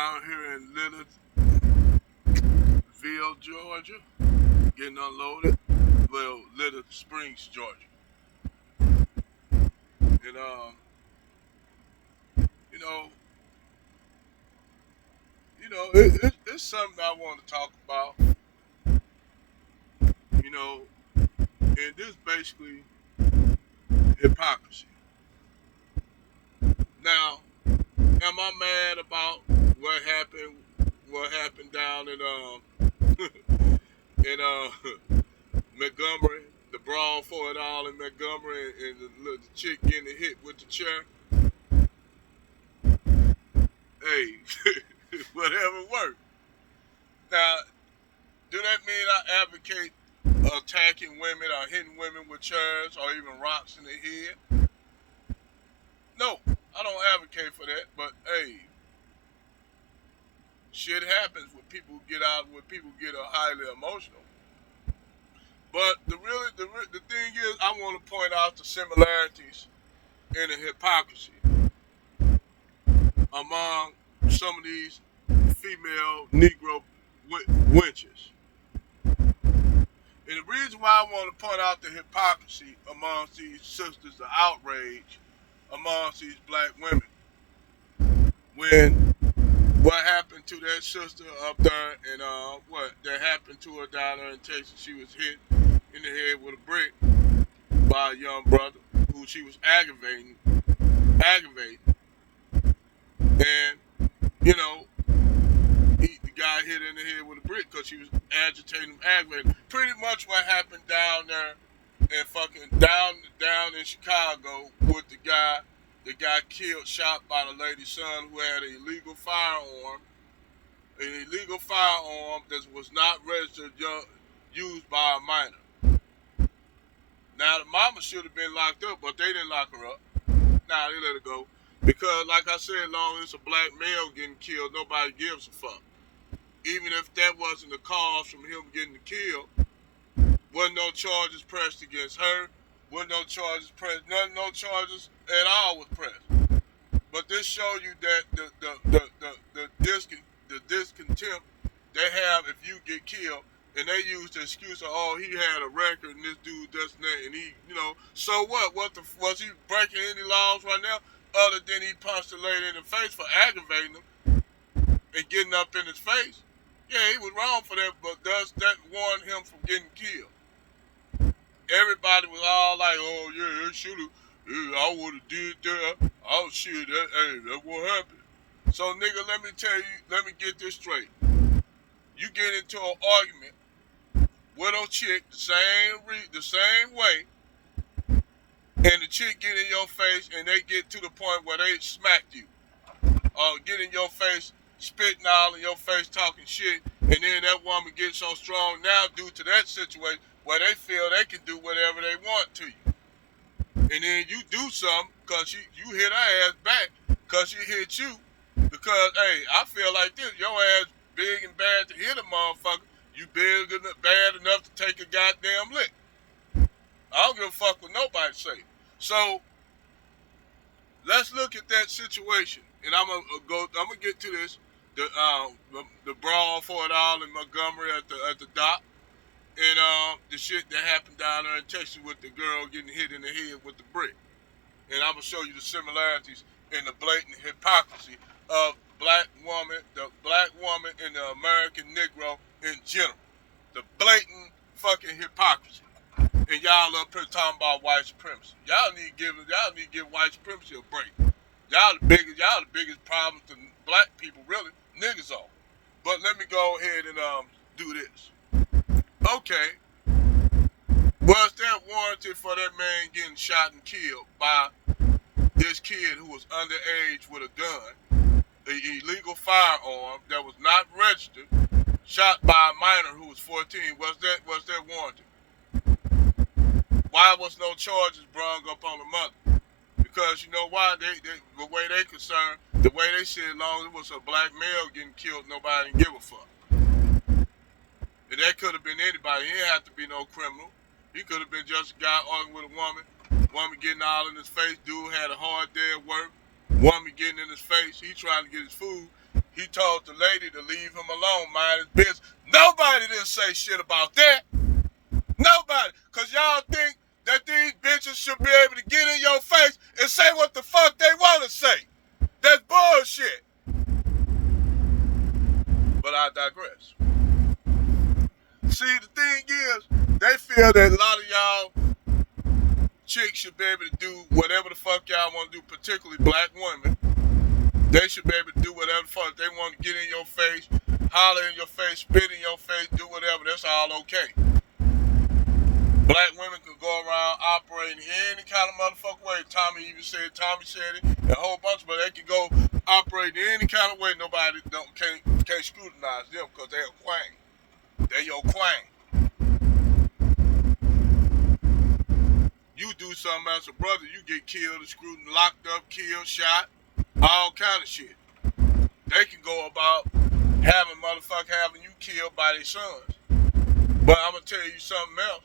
down here in Littleville, Georgia, getting unloaded. Well, Little Springs, Georgia. And you know, it's something I want to talk about. You know, and this basically hypocrisy. Now, am I mad about what happened? What happened down in Montgomery, the brawl for it all in Montgomery, and the chick getting hit with the chair? Hey, whatever works. Now, do that mean I advocate attacking women or hitting women with chairs or even rocks in the head? No, I don't advocate for that. But hey, shit happens when people get out when people get highly emotional. But the thing is, I want to point out the similarities in the hypocrisy among some of these female Negro wenches. And the reason why I want to point out the hypocrisy amongst these sisters, the outrage amongst these black women, when what happened to that sister up there and what that happened to her down there in Texas, she was hit in the head with a brick by a young brother who she was aggravating, and you know the guy hit in the head with a brick because she was aggravating. Pretty much what happened down there and fucking down in Chicago with the guy that got killed, shot by the lady's son who had an illegal firearm that was not registered, used by a minor. Now the mama should have been locked up, but they didn't lock her up. Nah, they let her go because, like I said, as long as it's a black male getting killed, nobody gives a fuck. Even if that wasn't the cause from him getting killed, wasn't no charges pressed against her. Wasn't no charges pressed. No charges at all was pressed. But this shows you that the discontempt they have if you get killed, and they use the excuse of, oh, he had a record and this dude does that, and he, so what? Was he breaking any laws right now other than he punched the lady in the face for aggravating him and getting up in his face? Yeah, he was wrong for that, but does that warrant him from getting killed? Everybody was all like, "Oh yeah, they should have. Yeah, I would have did that. Oh shit, that what happened." So nigga, let me tell you, let me get this straight. You get into an argument with a chick the same way, and the chick get in your face, and they get to the point where they smack you, or get in your face, spitting all in your face, talking shit, and then that woman gets so strong now due to that situation where they feel they can do whatever they want to you. And then you do something because you hit her ass back because she hit you. Because, hey, I feel like this. Your ass big and bad to hit a motherfucker. You big and bad enough to take a goddamn lick. I don't give a fuck what nobody say. So, let's look at that situation. And I'm gonna get to this. The brawl for it all in Montgomery at the dock. And the shit that happened down there in Texas with the girl getting hit in the head with the brick. And I'm gonna show you the similarities in the blatant hypocrisy of the black woman and the American Negro in general. The blatant fucking hypocrisy. And y'all up here talking about white supremacy. Y'all need to give white supremacy a break. Y'all the biggest problems to black people, really. Niggas are. But let me go ahead and do this. Okay, was that warranted for that man getting shot and killed by this kid who was underage with a gun, an illegal firearm that was not registered, shot by a minor who was 14? Was that warranted? Why was no charges brung up on the mother? Because you know why? The way they concerned, the way they said, as long as it was a black male getting killed, nobody didn't give a fuck. And that could have been anybody. He didn't have to be no criminal. He could have been just a guy arguing with a woman getting all in his face. Dude had a hard day at work. Woman getting in his face. He trying to get his food. He told the lady to leave him alone, mind his business. Nobody didn't say shit about that. Nobody. Because y'all think that these bitches should be able to get in your face and say what the fuck they want to say. That's bullshit. But I digress. See, the thing is, they feel that a lot of y'all chicks should be able to do whatever the fuck y'all want to do, particularly black women. They should be able to do whatever the fuck they want to, get in your face, holler in your face, spit in your face, do whatever. That's all okay. Black women can go around operating any kind of motherfucking way. Tommy said it, and a whole bunch of them. They can go operate in any kind of way. Nobody can't scrutinize them because they're a quang. They're your quang. You do something as a brother, you get killed, scrutinized, locked up, killed, shot, all kind of shit. They can go about having you killed by their sons. But I'm going to tell you something else.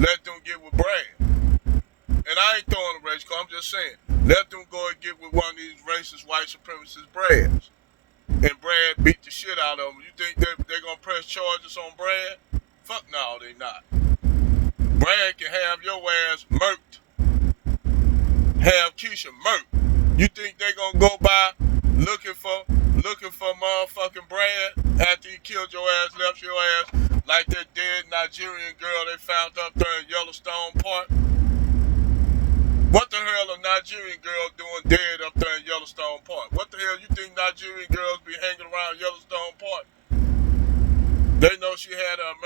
Let them get with Brad. And I ain't throwing a race call, I'm just saying. Let them go and get with one of these racist white supremacist Brads. And Brad beat the shit out of them. You think they're going to press charges on Brad? Fuck no, they not. Brad can have your ass murked. Have Keisha murked. You think they gonna go by looking for motherfucking Brad after he killed your ass, left your ass like that dead Nigerian girl they found up there in Yellowstone Park? What the hell a Nigerian girl doing dead up there in Yellowstone Park? What the hell you think Nigerian girls be hanging around Yellowstone Park? They know she had a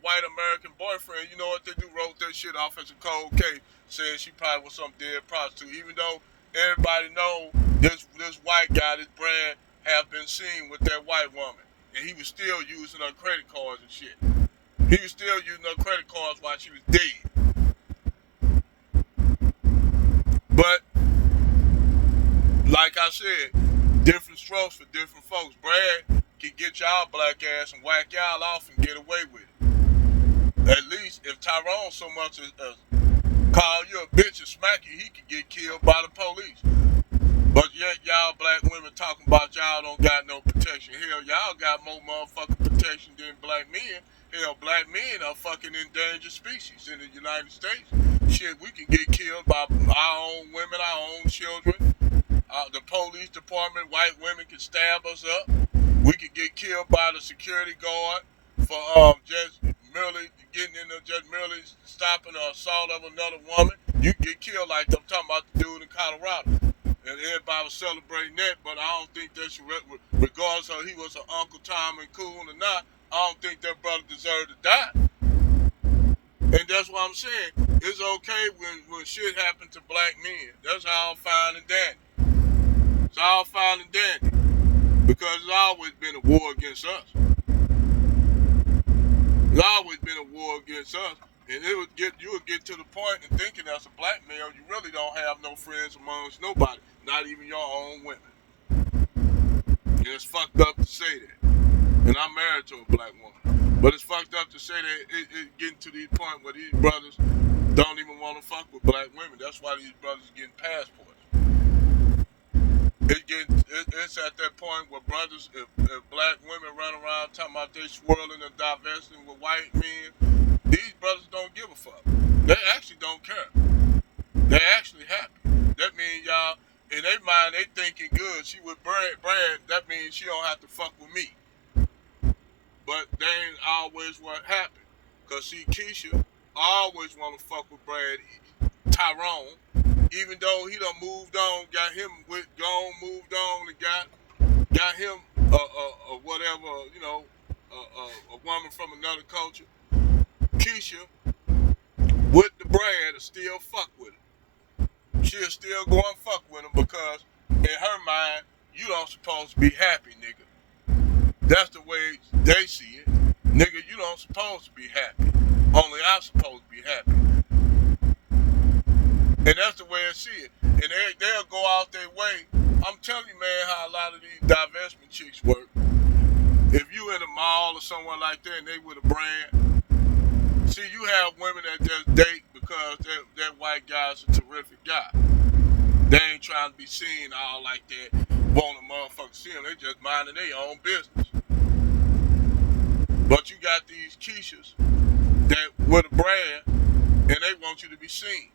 white American boyfriend. You know what they do? Wrote that shit off as a cold case. Said she probably was some dead prostitute. Even though everybody know this white guy, this Brad, have been seen with that white woman. And he was still using her credit cards and shit. He was still using her credit cards while she was dead. But, like I said, different strokes for different folks. Brad can get y'all black ass and whack y'all off and get away with it. At least if Tyrone so much as call you a bitch and smack you, he could get killed by the police. But yet y'all black women talking about y'all don't got no protection. Hell, y'all got more motherfucking protection than black men. Hell, black men are fucking endangered species in the United States. Shit, we can get killed by our own women, our own children. The police department, white women can stab us up. We could get killed by the security guard for just merely stopping the assault of another woman. You can get killed like I'm talking about the dude in Colorado. And everybody was celebrating that, but I don't think that should, regardless of he was an Uncle Tom and cool or not, I don't think that brother deserved to die. And that's what I'm saying. It's okay when shit happened to black men. That's all fine and dandy. It's all fine and dandy. Because it's always been a war against us. It's always been a war against us. And you would get to the point in thinking as a black male, you really don't have no friends amongst nobody, not even your own women. And it's fucked up to say that. And I'm married to a black woman. But it's fucked up to say that it getting to the point where these brothers don't even want to fuck with black women. That's why these brothers getting passports. It's at that point where brothers, if black women run around talking about they swirling and divesting with white men, these brothers don't give a fuck. They actually don't care. They're actually happy. That means y'all, in their mind, they thinking good. She with Brad, that means she don't have to fuck with me. But they ain't always what happened. Because see, Keisha always want to fuck with Brad, Tyrone. Even though he done moved on, got him moved on, and got him whatever, you know, a woman from another culture. Keisha with the Brad still fuck with him. She'll still go and fuck with him because in her mind, you don't supposed to be happy, nigga. That's the way they see it. Nigga, you don't supposed to be happy. Only I'm supposed to be happy. And that's the way I see it. And they'll go out their way. I'm telling you, man, how a lot of these divestment chicks work. If you in a mall or somewhere like that and they with a brand, see, you have women that just date because that white guy's a terrific guy. They ain't trying to be seen all like that. want a motherfucker see them. They just minding their own business. But you got these Keishas that with a brand, and they want you to be seen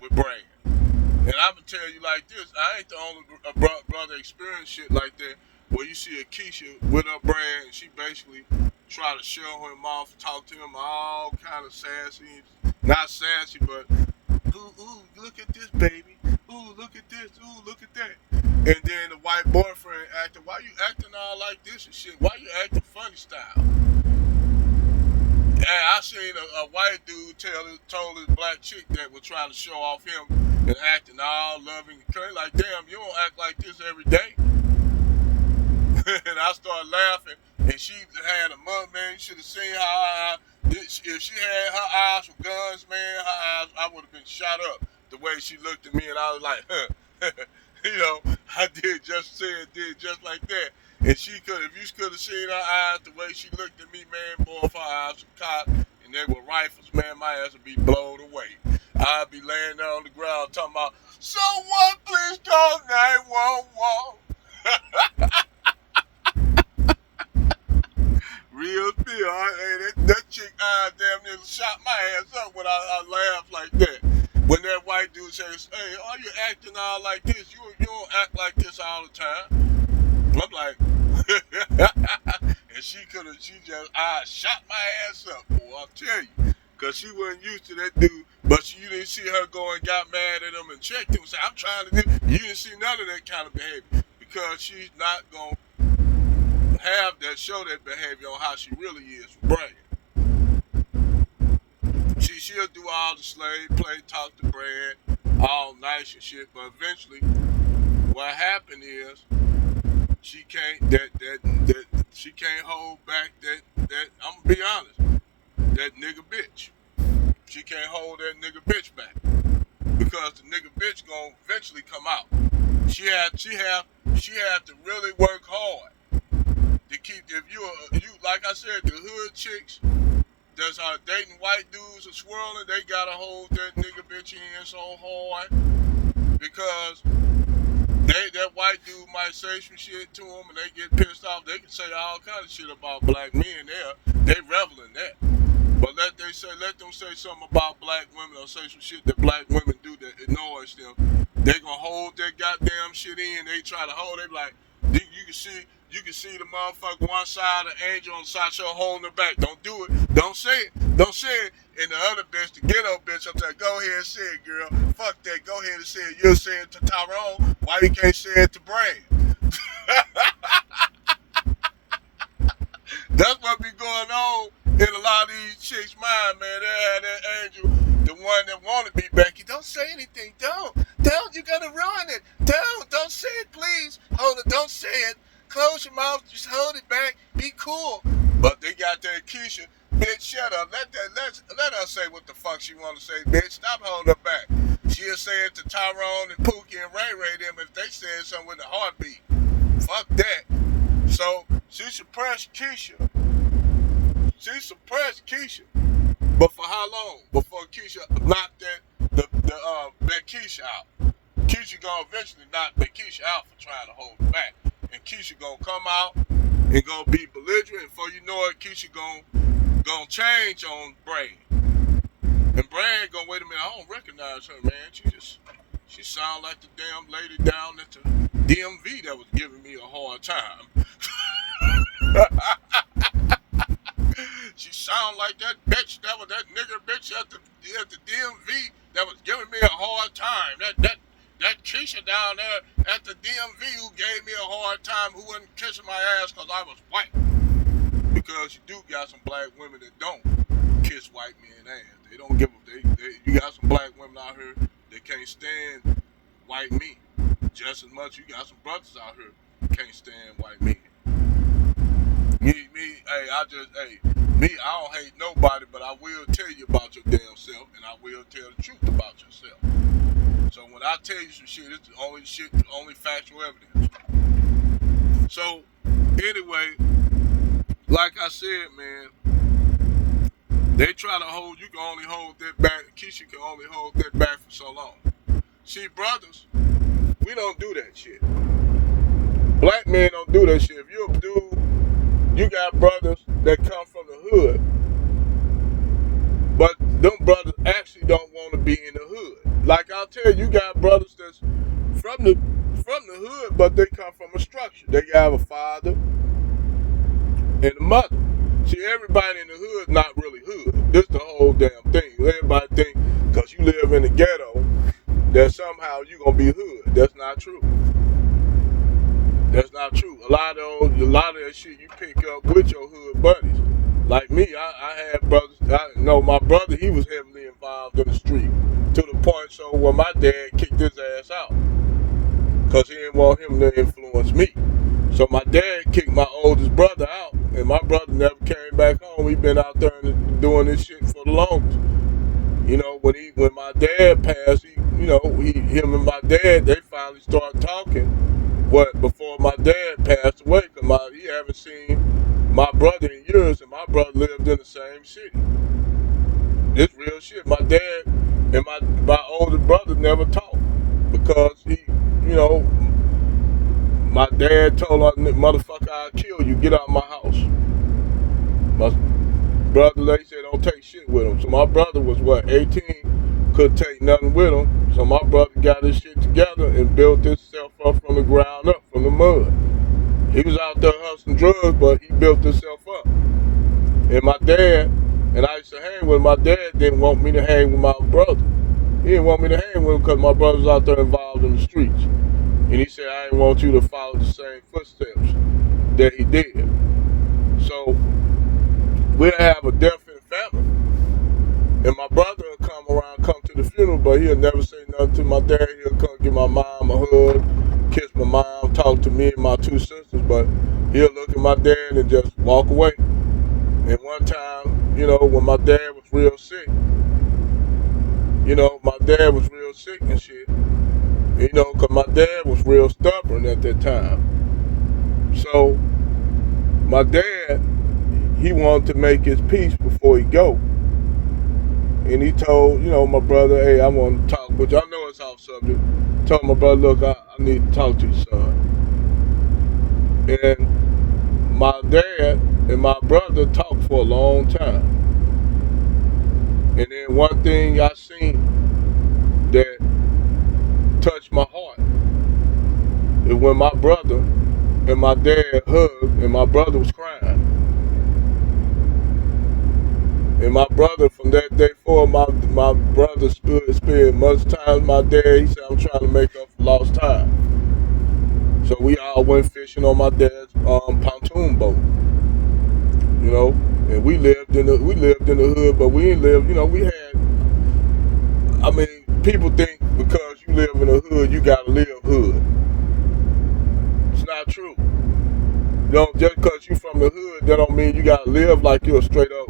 with brand. And I'm gonna tell you like this: I ain't the only brother experience shit like that. Where you see a Keisha with her brand, and she basically try to show him off, talk to him all kind of sassy, not sassy, but ooh, look at this baby, ooh, look at this, ooh, look at that. And then the white boyfriend acting, why you acting all like this and shit? Why you acting funny style? And I seen a white dude told his black chick that was trying to show off him and acting all loving and crazy. Like, damn, you don't act like this every day. And I started laughing, and she had a mother, man. You should have seen how if she had her eyes with guns, man, her eyes, I would have been shot up the way she looked at me, and I was like, you know, I did just like that. And she could, if you could have seen her eyes the way she looked at me, man, boy, if her eyes were cocked and they were rifles, man, my ass would be blown away. I'd be laying there on the ground talking about, someone please call 911. Real deal. That chick eyes damn near shot my ass up when I laughed like that. When that white dude says, hey, are you acting all like this? You don't act like this all the time. I'm like, and she just shot my ass up, boy, I'll tell you. Because she wasn't used to that dude, but you didn't see her go and got mad at him and checked him and said, I'm trying to do. You didn't see none of that kind of behavior because she's not going to have that, show that behavior on how she really is with Brand. She'll do all the slave play, talk to Brand, all nice and shit, but eventually what happened is she can't she can't hold back that I'm gonna be honest, that nigga bitch. She can't hold that nigga bitch back because the nigga bitch gonna eventually come out. She had to really work hard to keep. If you like I said, the hood chicks that's dating white dudes are swirling. They gotta hold that nigga bitch in so hard because that white dude might say some shit to them and they get pissed off. They can say all kinds of shit about black men there. They revel in that. But let them say something about black women or say some shit that black women do that annoys them. They gonna hold that goddamn shit in. They try to hold. They be like, you can see the motherfucker one side of Angel on the side show holding her back. Don't do it. Don't say it. Don't say it. And the other bitch, the ghetto bitch, I'm like, go ahead and say it, girl. Fuck that. Go ahead and say it. You'll say it to Tyrone. Why you can't say it to Brand? That's what be going on in a lot of these chicks' mind, man. They had that Angel, the one that want to be Becky. Don't say anything. Don't. You're gonna ruin it. Don't say it, please. Hold it. Don't say it. Close your mouth. Just hold it back. Be cool. But they got that Keisha. Bitch, shut up. Let her say what the fuck she want to say, bitch. Stop holding her back. She'll say it to Tyrone and Pookie and Ray Ray them if they said something with a heartbeat. Fuck that. So she suppressed Keisha. But for how long? Before Keisha knocked that Keisha out. Keisha gonna eventually knock Keisha out for trying to hold her back. And Keisha gonna come out and gonna be belligerent. Before you know it, Keisha gonna change on Brand. And Brand gonna, wait a minute, I don't recognize her, man. She sound like the damn lady down at the DMV that was giving me a hard time. She sound like that bitch, that nigger bitch at the DMV that was giving me a hard time. That Keisha down there at the DMV who gave me a hard time, who wasn't kissing my ass because I was white. Because you do got some black women that don't kiss white men ass. They don't give a. You got some black women out here that can't stand white men just as much. You got some brothers out here that can't stand white men. I don't hate nobody, but I will tell you about your damn self, and I will tell the truth about yourself. So when I tell you some shit, it's the only factual evidence. So anyway, like I said, man, they try to hold. You can only hold that back. Keisha can only hold that back for so long. See, brothers, we don't do that shit. Black men don't do that shit. If you're a dude, you got brothers that come from the hood, but them brothers actually don't want to be in the hood. Like I'll tell you, you got brothers that's from the hood, but they come from a structure. They have a father and a mother. See, everybody in the hood not really hood. This the whole damn thing. Everybody think because you live in the ghetto that somehow you gonna be hood. That's not true. That's not true. A lot of that shit you pick up with your hood buddies. Like me, I had brothers. I know my brother. He was heavily involved in the street to the point so when my dad kicked his ass out because he didn't want him to influence me. So my dad kicked my oldest brother out, and my brother never came back home. He been out there and doing this shit for the longest. You know, when my dad passed, him and my dad, they finally started talking. What before my dad passed away, cause he haven't seen my brother in years, and my brother lived in the same city. It's real shit. My dad and my older brother never talked because my dad told her, motherfucker, I'll kill you, get out of my house. My brother, they said, don't take shit with him. So my brother was, 18, couldn't take nothing with him. So my brother got his shit together and built himself up from the ground up, from the mud. He was out there hustling drugs, but he built himself up. And my dad, and I used to hang with him, my dad didn't want me to hang with my brother. He didn't want me to hang with him because my brother was out there involved in the streets. And he said, I didn't want you to follow the same footsteps that he did. So we'll have a death in the family. And my brother will come to the funeral, but he'll never say nothing to my dad. He'll come give my mom a hug, kiss my mom, talk to me and my two sisters, but he'll look at my dad and just walk away. And one time, when my dad was real sick, and shit, because my dad was real stubborn at that time. So my dad, he wanted to make his peace before he go. And he told, my brother, hey, I want to talk with you. I know it's off subject. Told my brother, look, I need to talk to you, son. And my dad and my brother talked for a long time. And then one thing I seen that touched my heart is when my brother and my dad hugged and my brother was crying. And my brother, from that day forward, my brother spent much time with my dad. He said, I'm trying to make up for lost time. So we all went fishing on my dad's pontoon boat. And we lived in the hood, but we didn't live, people think because you live in the hood, you gotta live hood. It's not true. Just because you from the hood, that don't mean you gotta live like you're a straight up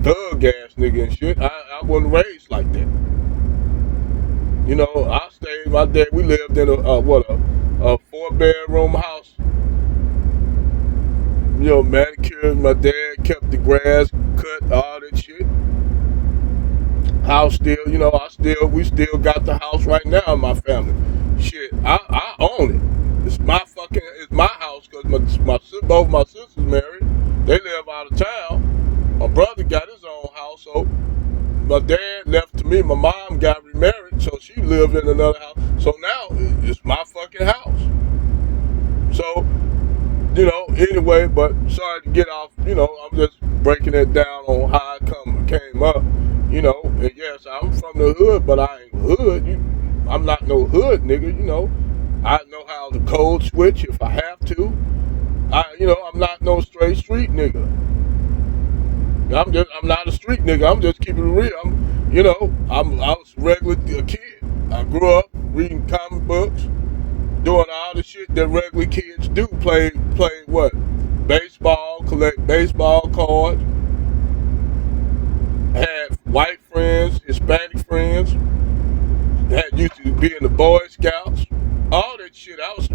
thug ass nigga and shit. I wasn't raised like that. I stayed, my dad, we lived in a 4-bedroom house. Manicured, my dad kept the grass cut, all that shit. House still, we still got the house right now in my family. Shit, I own it. It's my house because both my sisters married. They live out of town. My brother got his own house, so my dad left to me. My mom got remarried, so she lived in another house. So now it's my fucking house. So, anyway, but sorry to get off, I'm just breaking it down on how I came up, and yes, I'm from the hood, but I ain't hood. I'm not no hood nigga, I know how to code switch if I have to. I'm not no straight street nigga. I'm not a street nigga. I'm just keeping it real. I was a regular kid. I grew up reading comic books, doing all the shit that regular kids do. Play what? Baseball, collect baseball cards. Had white friends, Hispanic friends. That used to be in the Boy Scouts. All that shit. I was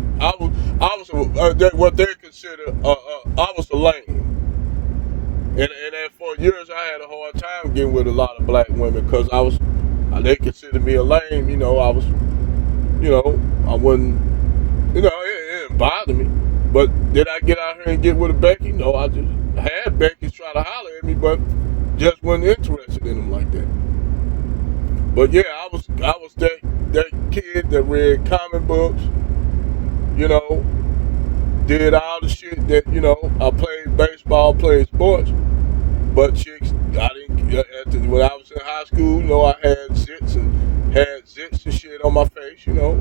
what they consider. I was a lame. And for years I had a hard time getting with a lot of black women because they considered me a lame. I was, I wouldn't, it didn't bother me. But did I get out here and get with a Becky? No, I just had Becky try to holler at me, but just wasn't interested in them like that. But yeah, I was that kid that read comic books, you know, did all the shit that, you know, I played baseball, played sports, but chicks, I didn't, when I was in high school, you know, I had zits and shit on my face, you know.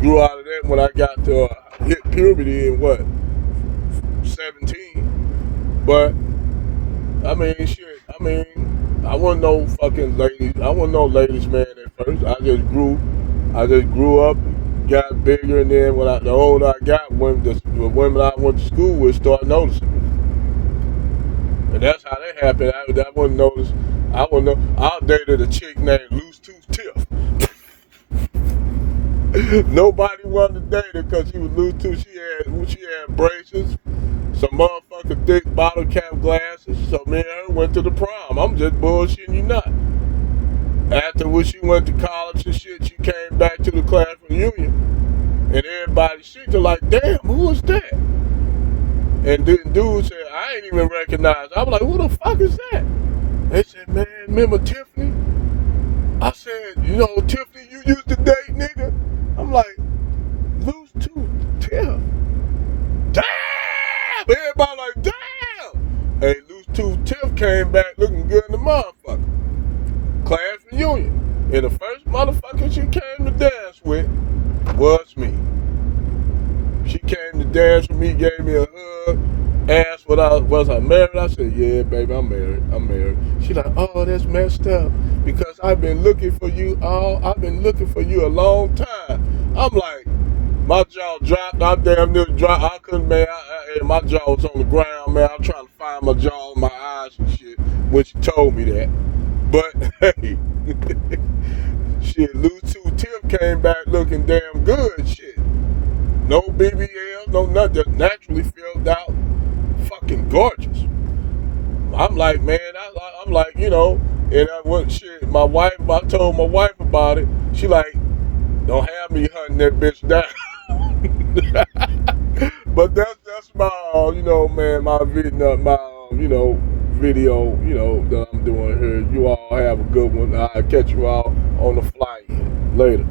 Grew out of that when I got to hit puberty in what, 17. But, I mean, shit, I wasn't no fucking ladies, I wasn't no ladies man at first. I just grew up, got bigger, and then the older I got, when the women I went to school with started noticing me. And that's how that happened. I wouldn't notice. I dated a chick named Loose Tooth Tiff. Nobody wanted to date her because she was loose tooth. She had braces, some motherfucking thick bottle cap glasses. So me and her went to the prom. I'm just bullshitting you not. After when she went to college and shit, she came back to the class reunion. And everybody shit to like, damn, who was that? And the dude said, I ain't even recognize. I was like, who the fuck is that? They said, man, remember Tiffany? I said, you know, Tiffany you used to date, nigga? I'm like, Loose Tooth Tiff. Damn! Everybody like, damn! Hey, Loose Tooth Tiff came back looking good in the motherfucker. Class reunion. And the first motherfucker she came to dance with was me. She came to dance with me, gave me a hug, asked was I married? I said, yeah, baby, I'm married. She like, oh, that's messed up because I've been looking for you a long time. I'm like, my jaw dropped, I damn near dropped. I couldn't, man, my jaw was on the ground, man. I'm trying to find my jaw in my eyes and shit when she told me that. But, hey, shit, Loose Tooth Tiff came back looking damn good, shit. No BBL, no nothing, just naturally filled out, fucking gorgeous. I'm like, man, I'm like, you know, and I told my wife about it. She like, don't have me hunting that bitch down. But that's my, you know, man, my video, you know, that I'm doing here. You all have a good one. I'll catch you all on the fly later.